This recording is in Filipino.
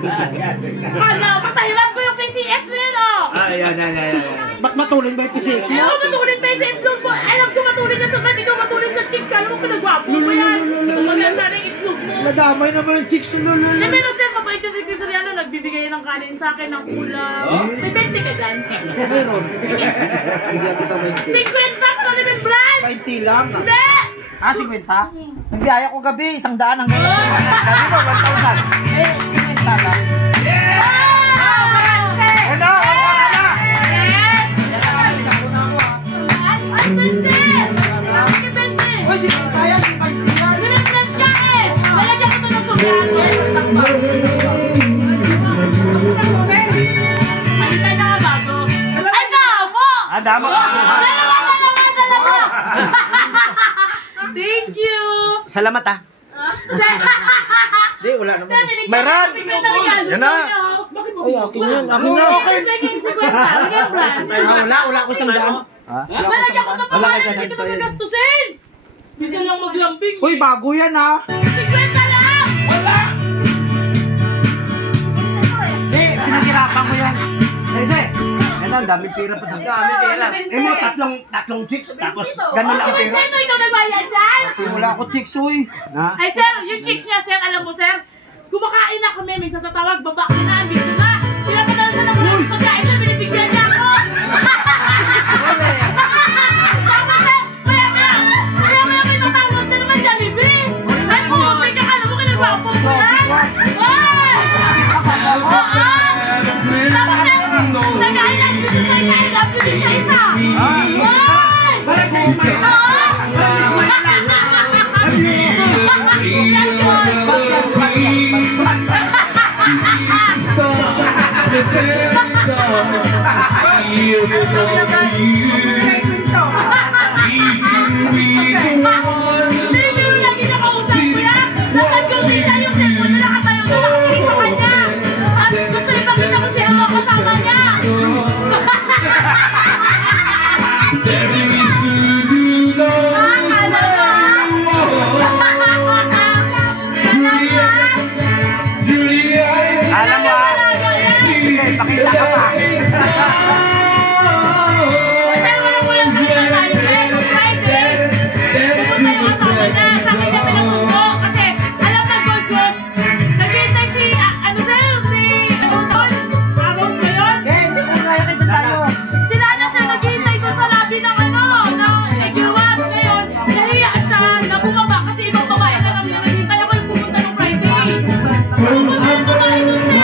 Hala, patahiran ko yung PCX na yun, oh! Ayan. Ba't matulin ba yung PCX niya? Oo, matulin tayo sa itlog mo. Alam ko matulin ka sa ba't ikaw matulin sa chicks. Kala mo pinagwapo mo yan. Kumagyan sana yung itlog mo. Nadamay naman yung chicks mo. Pero sir, mabait yung si Chris Ariano. Nagbibigay ng kanin sa akin ng ulam. May 20 ka dyan? Meron. Hindi ako ito 50 ka na namin, Brad! 20 lang. Hindi! 50? Hindi, ayaw ko gabi. 100 ang galas ko. Sabi ko, 1,000. 50 lang. Ano? Yes! Ay, 20! Bakit 20? Uy, sige, kaya. 50 lang. Nilas ka eh! Lalagyan ko ito ng sugat. Malitay na nga bago. Ay, damo! Damo! Dalawa! Thank you! Salamat ah. Di, wala naman. Meron! Yan na. Ay, akin yan. Akin na. Wala ko 100. Lalagyan ko ito pa kaya hindi ko ito magastusin! Bisa lang maglambing. Uy, bago yan ah. 50 lang! Di, pinaghirapan ko yan. Sese, ito, ang daming pera pa. Ang daming pera. Eh mo, tatlong chicks, tapos ganun lang ang pera. Ito, ikaw nagbayad yan! Wala ako chicks, uy. Ay sir, yung chicks niya sir, alam mo sir, kumakain ako minsan tatawag, baba ko na, dito na. Pinapadala sa ng pagkain na binibigyan niya ako. Tapos sir, kaya may tatawag na naman Jollibee. Ay po, may kakala mo kinagwapo mo yan. Tapos sir, nag-island dito sa isa, I love you din sa isa. Parang sa Ismail. Siguro lagi nakausap ko yan. Nasa Jumisa yung cellphone na nakatayo sa nakikinig sa kanya. At gusto rin makita ko siya ang kasama niya. Alam mo ah. Sige, pakita ka pa. Kasi walang sa kanya tayo sir. Nung Friday, pupunta yung kasama niya. Sa akin niya pinasundo. Kasi alam na Gold Coast, naghihintay si, si Aros na yun? Hindi ko kaya kita tayo. Si Nana sir naghihintay doon sa labi ng ng Egiwas ngayon. Nahiya siya na bumaba kasi ibang babae na lang yung naghihintay. Ako yung pumunta nung Friday. Pumunta yung babae doon siya.